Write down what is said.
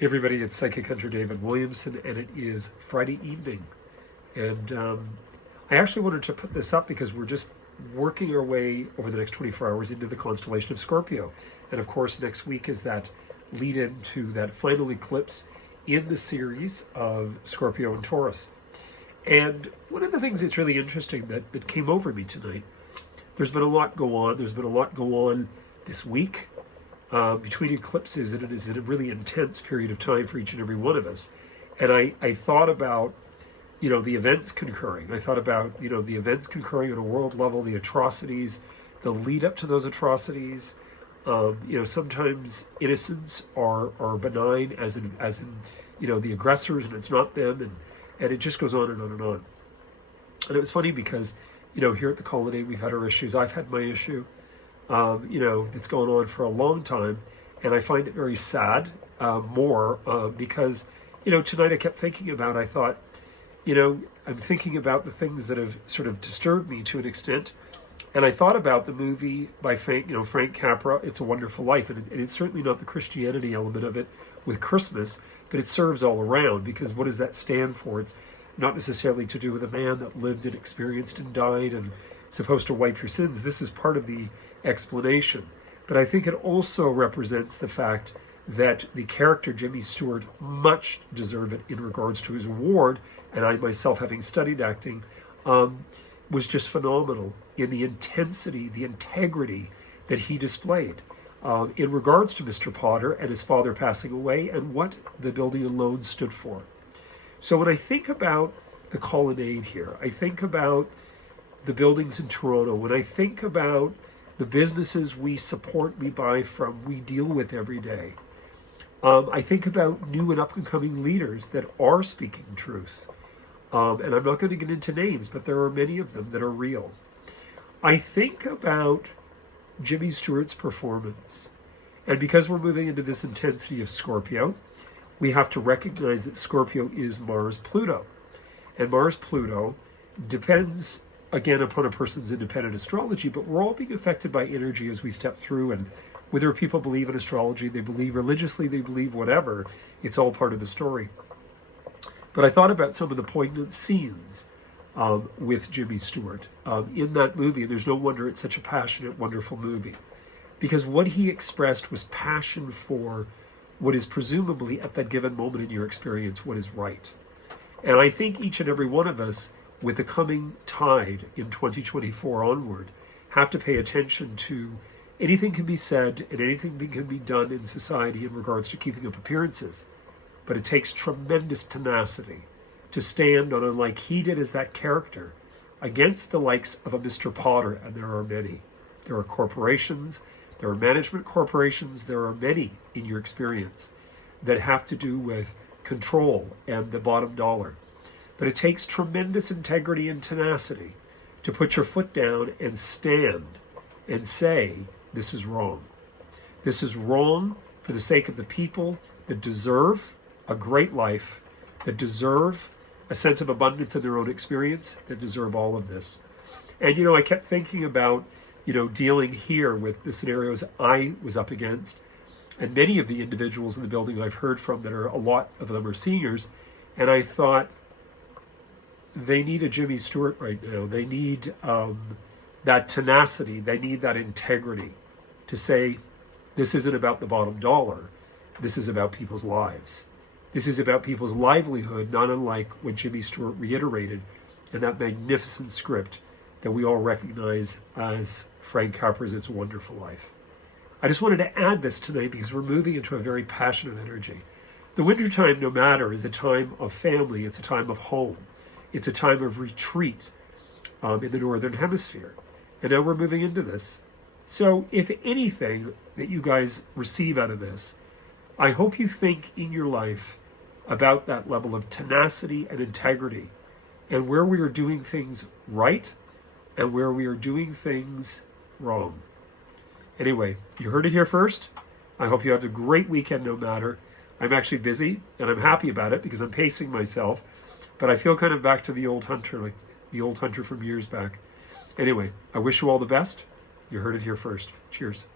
Hey everybody, it's Psychic Hunter David Williamson, and it is Friday evening. And I actually wanted to put this up because we're just working our way over the next 24 hours into the constellation of Scorpio. And of course, next week is that lead into that final eclipse in the series of Scorpio and Taurus. And one of the things that's really interesting that came over me tonight, there's been a lot go on. There's been a lot go on this week. Between eclipses, and it is a really intense period of time for each and every one of us. And I thought about, the events concurring. I thought about, the events concurring at a world level, the atrocities, the lead up to those atrocities. Sometimes innocents are benign as in, the aggressors, and it's not them, and it just goes on and on and on. And it was funny because, here at the colony, we've had our issues. I've had my issue. That's going on for a long time, and I find it very sad, because, tonight I kept thinking about, I thought, I'm thinking about the things that have sort of disturbed me to an extent, and I thought about the movie by Frank Capra, It's a Wonderful Life, and it's certainly not the Christianity element of it with Christmas, but it serves all around, because what does that stand for? It's not necessarily to do with a man that lived and experienced and died and supposed to wipe your sins. This is part of the explanation. But I think it also represents the fact that the character Jimmy Stewart much deserved it in regards to his award, and I myself, having studied acting, was just phenomenal in the intensity, the integrity that he displayed in regards to Mr. Potter and his father passing away and what the building alone stood for. So when I think about the colonnade here, I think about the buildings in Toronto, when I think about the businesses we support, we buy from, we deal with every day, I think about new and up-and-coming leaders that are speaking truth. And I'm not going to get into names, but there are many of them that are real. I think about Jimmy Stewart's performance. And because we're moving into this intensity of Scorpio, we have to recognize that Scorpio is Mars-Pluto. And Mars-Pluto depends again upon a person's independent astrology, but we're all being affected by energy as we step through, and whether people believe in astrology, they believe religiously, they believe whatever, it's all part of the story. But I thought about some of the poignant scenes with Jimmy Stewart in that movie. There's no wonder it's such a passionate, wonderful movie, because what he expressed was passion for what is presumably at that given moment in your experience what is right. And I think each and every one of us, with the coming tide in 2024 onward, have to pay attention to anything can be said and anything can be done in society in regards to keeping up appearances. But it takes tremendous tenacity to stand on, like he did as that character, against the likes of a Mr. Potter, and there are many. There are corporations, there are management corporations, there are many in your experience that have to do with control and the bottom dollar. But it takes tremendous integrity and tenacity to put your foot down and stand and say, this is wrong. This is wrong for the sake of the people that deserve a great life, that deserve a sense of abundance in their own experience, that deserve all of this. And, I kept thinking about, dealing here with the scenarios I was up against, and many of the individuals in the building I've heard from that are, a lot of them are seniors, and I thought, they need a Jimmy Stewart right now. They need that tenacity. They need that integrity to say, this isn't about the bottom dollar. This is about people's lives. This is about people's livelihood, not unlike what Jimmy Stewart reiterated in that magnificent script that we all recognize as Frank Capra's It's a Wonderful Life. I just wanted to add this tonight because we're moving into a very passionate energy. The wintertime, no matter, is a time of family. It's a time of home. It's a time of retreat in the Northern Hemisphere. And now we're moving into this. So if anything that you guys receive out of this, I hope you think in your life about that level of tenacity and integrity, and where we are doing things right and where we are doing things wrong. Anyway, you heard it here first. I hope you have a great weekend no matter. I'm actually busy, and I'm happy about it because I'm pacing myself. But I feel kind of back to the old Hunter, like the old Hunter from years back. Anyway, I wish you all the best. You heard it here first. Cheers.